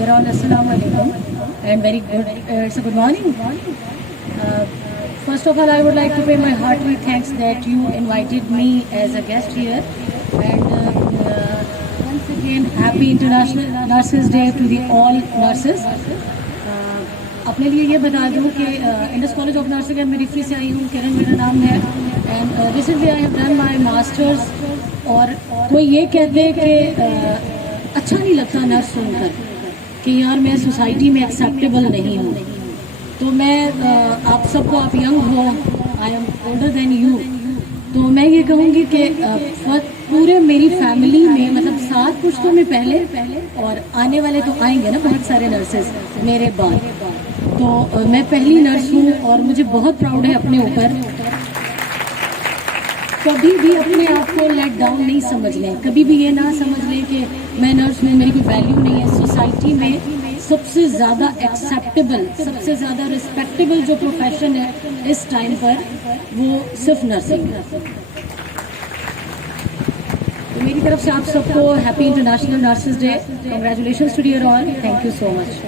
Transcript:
Dear all, Assalamu alaikum and very good, it's a good morning. First of all, I would like to pay my hearty thanks that you invited me as a guest here. And once again, happy International Nurses Day to the all nurses. اپنے لیے یہ بتا دوں کہ Indus college of nursing میری سے آئی ہوں. کرن میرا نام ہے and recently I have done my masters. اور کوئی یہ کہتے ہیں کہ اچھا نہیں لگتا نرس سن کر کہ یار میں سوسائٹی میں ایکسیپٹیبل نہیں ہوں. تو میں آپ سب کو, آپ ینگ ہو, I am older than you, تو میں یہ کہوں گی کہ پورے میری فیملی میں مطلب 7 پشتوں میں پہلے اور آنے والے تو آئیں گے نا بہت سارے نرسز میرے بعد, تو میں پہلی نرس ہوں اور مجھے بہت پراؤڈ ہے اپنے اوپر. کبھی بھی اپنے آپ کو لیٹ ڈاؤن نہیں سمجھ لیں, کبھی بھی یہ نہ سمجھ لیں کہ میں نرس ہوں, میری کوئی ویلیو نہیں ہے. سوسائٹی میں سب سے زیادہ ایکسیپٹیبل, سب سے زیادہ رسپیکٹیبل جو پروفیشن ہے اس ٹائم پر وہ صرف نرسنگ ہے. تو میری طرف سے آپ سب کو happy international nurses day. Congratulations to dear all. Thank you so much.